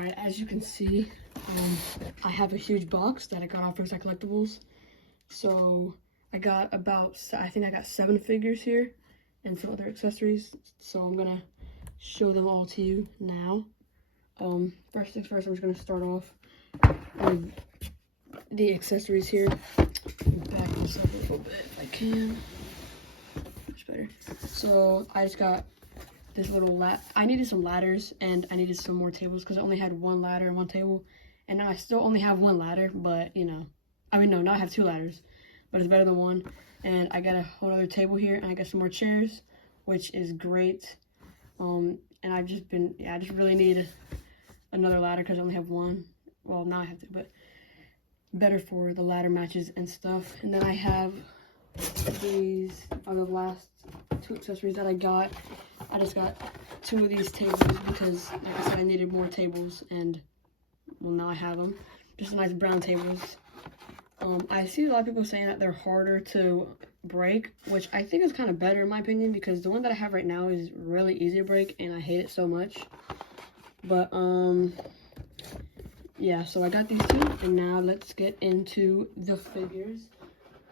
Alright, as you can see, I have a huge box that I got off Ringside Collectibles. So I got I think I got 7 figures here and some other accessories. So I'm gonna show them all to you now. First things first, I'm just gonna start off with the accessories here. Back this up a little bit if I can. Much better. So I just got this little I needed some ladders and I needed some more tables because I only had 1 ladder and 1 table, and now I still only have 1 ladder, but you know, now I have 2 ladders, but it's better than 1. And I got a whole other table here, and I got some more chairs, which is great. And I just really need another ladder because I only have 1. Well, now I have 2, but better for the ladder matches and stuff. And then I have these are the last 2 accessories that I got. I just got 2 of these tables because, like I said, I needed more tables, and well, now I have them. Just nice brown tables. I see a lot of people saying that they're harder to break, which I think is kind of better in my opinion, because the one that I have right now is really easy to break, and I hate it so much. But yeah, so I got these 2, and now let's get into the figures.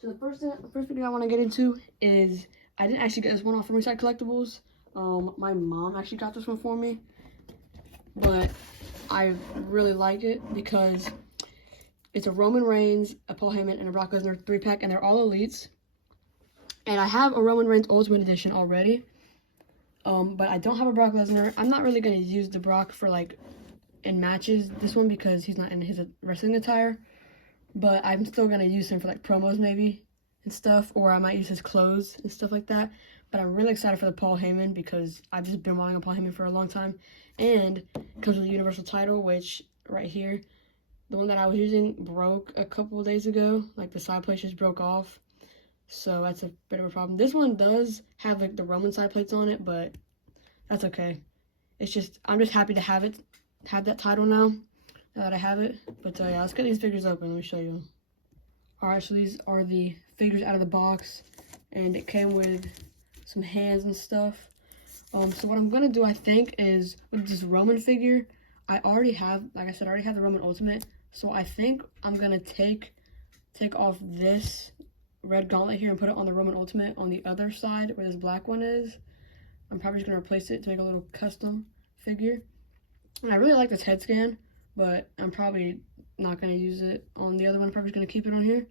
So the first figure I want to get into is, I didn't actually get this one off from Ringside Collectibles. My mom actually got this one for me, but I really like it because it's a Roman Reigns, a Paul Heyman, and a Brock Lesnar 3-pack, and they're all elites. And I have a Roman Reigns Ultimate Edition already, but I don't have a Brock Lesnar. I'm not really going to use the Brock for, like, in matches, this one, because he's not in his wrestling attire, but I'm still going to use him for, like, promos maybe and stuff, or I might use his clothes and stuff like that. But I'm really excited for the Paul Heyman because I've just been wanting a Paul Heyman for a long time. And it comes with a Universal title, which right here, the one that I was using broke a couple of days ago. Like, the side plate just broke off. So that's a bit of a problem. This one does have, like, the Roman side plates on it, but that's okay. It's just, I'm just happy to have that title now that I have it. But yeah, let's get these figures open. Let me show you. Alright, so these are the figures out of the box, and it came with some hands and stuff. So what I'm gonna do, I think, is with this Roman figure, I already have, like I said, I already have the Roman Ultimate. So I think I'm gonna take off this red gauntlet here and put it on the Roman Ultimate on the other side where this black one is. I'm probably just gonna replace it to make a little custom figure. And I really like this head scan, but I'm probably not gonna use it on the other one. I'm probably just gonna keep it on here.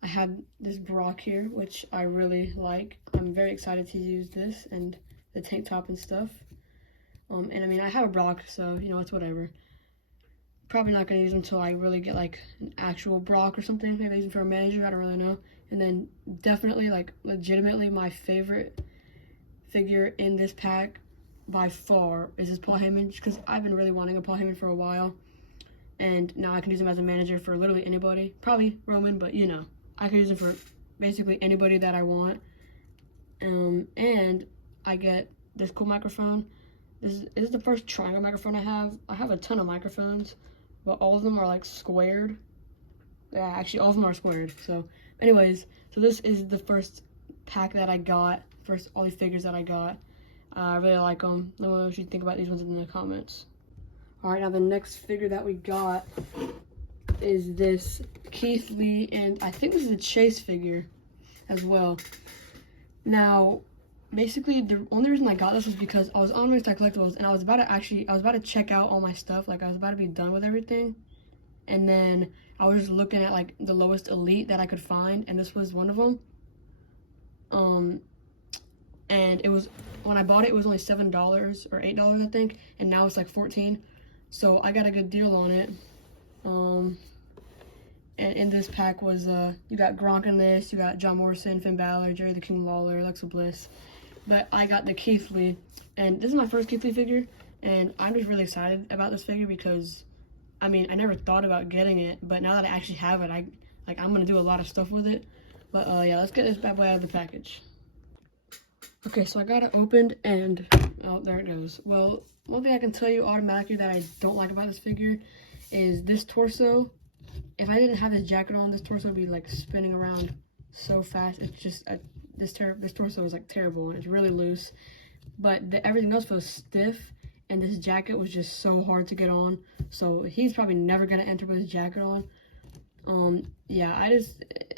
I have this Brock here, which I really like. I'm very excited to use this and the tank top and stuff. And I mean, I have a Brock, so, you know, it's whatever. Probably not going to use them until I really get, like, an actual Brock or something. Maybe use them for a manager, I don't really know. And then definitely, like, legitimately my favorite figure in this pack by far is this Paul Heyman, because I've been really wanting a Paul Heyman for a while. And now I can use him as a manager for literally anybody. Probably Roman, but, you know. I can use it for basically anybody that I want. And I get this cool microphone. This is the first triangle microphone I have. I have a ton of microphones, but all of them are like squared. Yeah, actually all of them are squared. So anyways, so this is the first pack that I got. All these figures that I got. I really like them. Let me know what you think about these ones in the comments. Alright, now the next figure that we got is this Keith Lee, and I think this is a Chase figure as well. Now, basically, the only reason I got this was because I was on Ringside Collectibles, and I was about to check out all my stuff. Like, I was about to be done with everything, and then I was just looking at, like, the lowest elite that I could find, and this was one of them. And it was, when I bought it, it was only $7 or $8, I think, and now it's like $14. So I got a good deal on it. And in this pack was, you got Gronk in this, you got John Morrison, Finn Balor, Jerry the King Lawler, Alexa Bliss. But I got the Keith Lee, and this is my first Keith Lee figure, and I'm just really excited about this figure because, I mean, I never thought about getting it, but now that I actually have it, I'm gonna do a lot of stuff with it. But yeah, let's get this bad boy out of the package. Okay, so I got it opened, and, oh, there it goes. Well, one thing I can tell you automatically that I don't like about this figure is this torso. If I didn't have this jacket on, this torso would be, like, spinning around so fast. It's just, this torso is, like, terrible, and it's really loose. But everything else feels stiff, and this jacket was just so hard to get on. So he's probably never gonna enter with his jacket on. Yeah,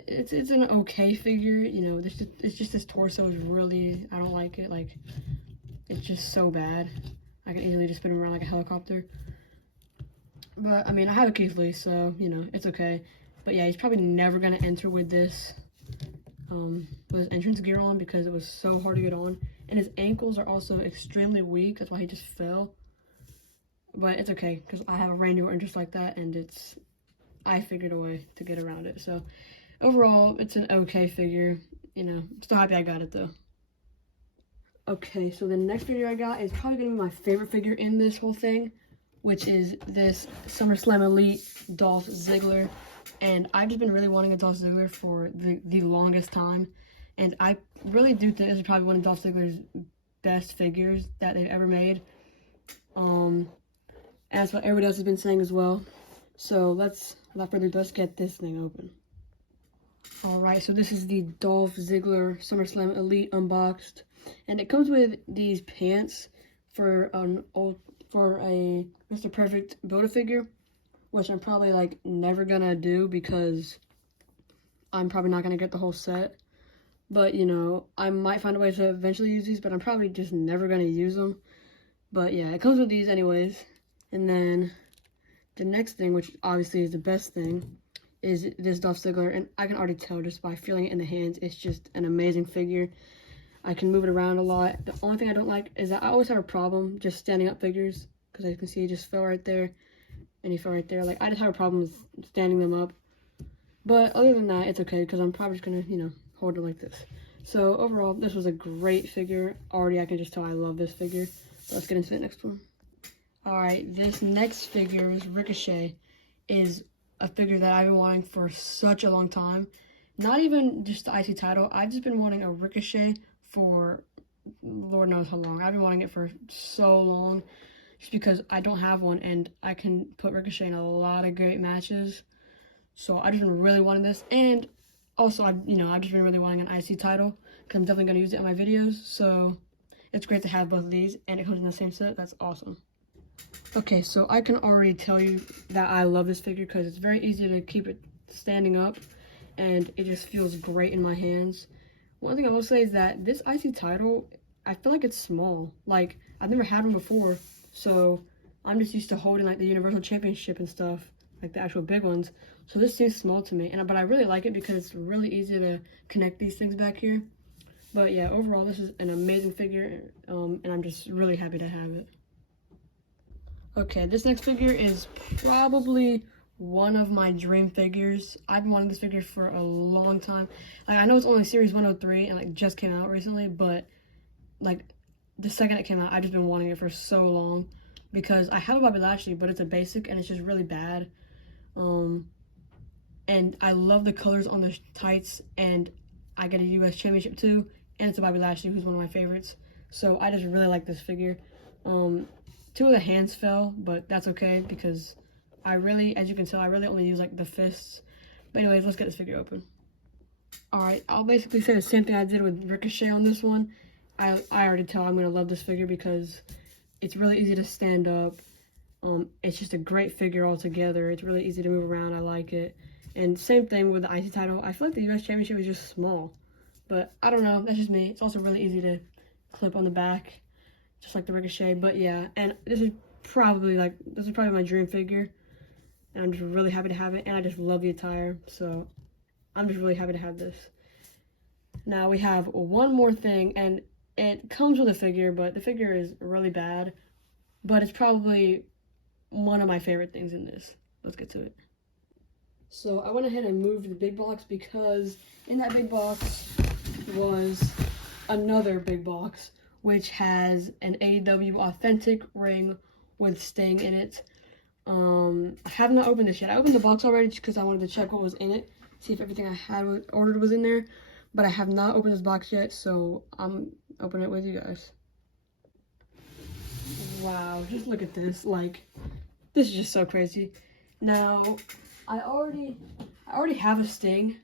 it's an okay figure, you know. It's just his torso is really, I don't like it. Like, it's just so bad. I can easily just spin him around like a helicopter. But I mean, I have a Keith Lee, so you know, it's okay. But yeah, he's probably never gonna enter with this, with his entrance gear on, because it was so hard to get on. And his ankles are also extremely weak. That's why he just fell. But it's okay, because I have a reindeer entrance like that, and I figured a way to get around it. So overall, it's an okay figure. You know, I'm still happy I got it though. Okay, so the next figure I got is probably gonna be my favorite figure in this whole thing, which is this SummerSlam Elite Dolph Ziggler. And I've just been really wanting a Dolph Ziggler for the longest time. And I really do think this is probably one of Dolph Ziggler's best figures that they've ever made. And that's what everybody else has been saying as well. So without further ado, let's get this thing open. Alright, so this is the Dolph Ziggler SummerSlam Elite unboxed. And it comes with these pants for a Mr. Perfect Build-A-Figure, which I'm probably like never gonna do because I'm probably not gonna get the whole set. But you know, I might find a way to eventually use these, but I'm probably just never gonna use them. But yeah, it comes with these anyways. And then the next thing, which obviously is the best thing, is this Dolph Ziggler. And I can already tell just by feeling it in the hands, it's just an amazing figure. I can move it around a lot. The only thing I don't like is that I always have a problem just standing up figures, because as you can see, he just fell right there, and he fell right there. Like, I just have a problem with standing them up. But other than that, it's okay, because I'm probably just gonna, you know, hold it like this. So overall, this was a great figure. Already, I can just tell I love this figure. So let's get into the next one. Alright, this next figure is Ricochet. Is a figure that I've been wanting for such a long time. Not even just the IC title. I've just been wanting a Ricochet for Lord knows how long. I've been wanting it for so long, just because I don't have one, and I can put Ricochet in a lot of great matches. So I've just been really wanting this, and also I've just been really wanting an IC title, because I'm definitely gonna use it in my videos. So it's great to have both of these, and it comes in the same set. That's awesome. Okay, so I can already tell you that I love this figure because it's very easy to keep it standing up, and it just feels great in my hands. One thing I will say is that this IC title, I feel like it's small. Like, I've never had one before, so I'm just used to holding like the Universal Championship and stuff, like the actual big ones. So this seems small to me, but I really like it because it's really easy to connect these things back here. But yeah, overall, this is an amazing figure, and I'm just really happy to have it. Okay, this next figure is probably one of my dream figures. I've been wanting this figure for a long time. Like, I know it's only series 103 and like just came out recently, but like the second it came out, I've just been wanting it for so long, because I have a Bobby Lashley, but it's a basic and it's just really bad. And I love the colors on the tights, and I get a US Championship too, and it's a Bobby Lashley, who's one of my favorites. So I just really like this figure. Two of the hands fell, but that's okay, because I really, as you can tell, I really only use like the fists. But anyways, let's get this figure open. Alright, I'll basically say the same thing I did with Ricochet on this one. I already tell I'm going to love this figure because it's really easy to stand up. It's just a great figure altogether. It's really easy to move around. I like it. And same thing with the IC title. I feel like the US Championship is just small. But I don't know. That's just me. It's also really easy to clip on the back, just like the Ricochet. But yeah, and this is probably my dream figure. And I'm just really happy to have it. And I just love the attire. So I'm just really happy to have this. Now we have one more thing, and it comes with a figure, but the figure is really bad. But it's probably one of my favorite things in this. Let's get to it. So I went ahead and moved the big box, because in that big box was another big box, which has an AEW authentic ring with Sting in it. I have not opened this yet. I opened the box already just because I wanted to check what was in it, see if everything I had ordered was in there. But I have not opened this box yet, so I'm opening it with you guys. Wow, just look at this. Like, this is just so crazy. Now, I already have a Sting,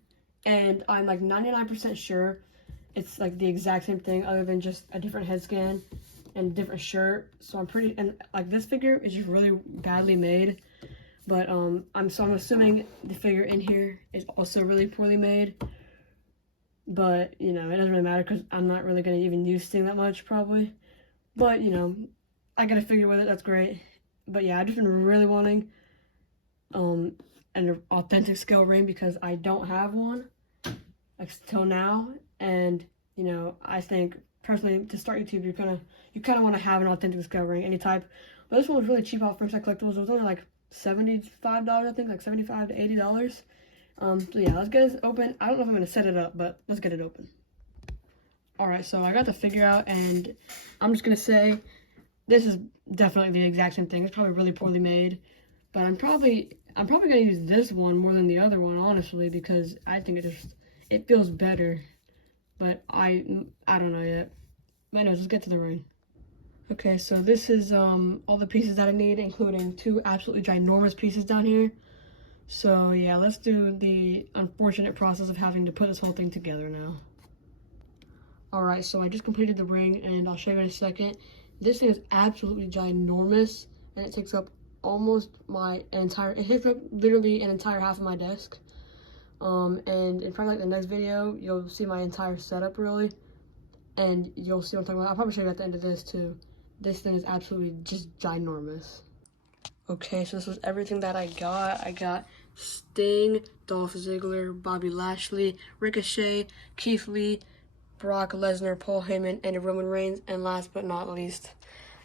and I'm like 99% sure it's like the exact same thing, other than just a different head scan. and a different shirt. So I'm pretty, and like this figure is just really badly made. But I'm assuming the figure in here is also really poorly made. But, you know, it doesn't really matter because I'm not really going to even use Sting that much, probably. But, you know, I got a figure with it. That's great. But, yeah, I've just been really wanting an authentic scale ring because I don't have one, like, till now. And, you know, I think, personally, to start YouTube, you kind of want to have an authentic scale ring, any type. But this one was really cheap off Ringside Collectibles. It was only, like, $75, I think, like $75 to $80. So yeah, let's get this open. I don't know if I'm gonna set it up, but let's get it open. All right, so I got the figure out, and I'm just gonna say this is definitely the exact same thing. It's probably really poorly made, but I'm probably gonna use this one more than the other one, honestly, because I think it feels better. But I don't know yet. But anyways, let's get to the ring. Okay, so this is all the pieces that I need, including 2 absolutely ginormous pieces down here. So yeah, let's do the unfortunate process of having to put this whole thing together now. Alright, so I just completed the ring, and I'll show you in a second. This thing is absolutely ginormous, and it takes up almost it takes up literally an entire half of my desk. And in probably like the next video, you'll see my entire setup really, and you'll see what I'm talking about. I'll probably show you at the end of this too. This thing is absolutely just ginormous. Okay, so this was everything that I got. I got Sting, Dolph Ziggler, Bobby Lashley, Ricochet, Keith Lee, Brock Lesnar, Paul Heyman, and Roman Reigns. And last but not least,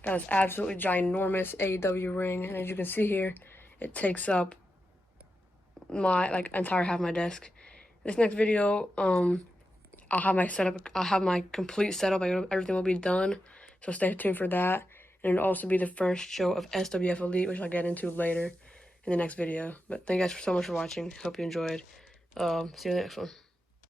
I got this absolutely ginormous AEW ring. And as you can see here, it takes up my entire half of my desk. This next video, I'll have my setup. I'll have my complete setup. Everything will be done. So stay tuned for that. And it'll also be the first show of SWF Elite, which I'll get into later in the next video. But thank you guys so much for watching. Hope you enjoyed. See you in the next one.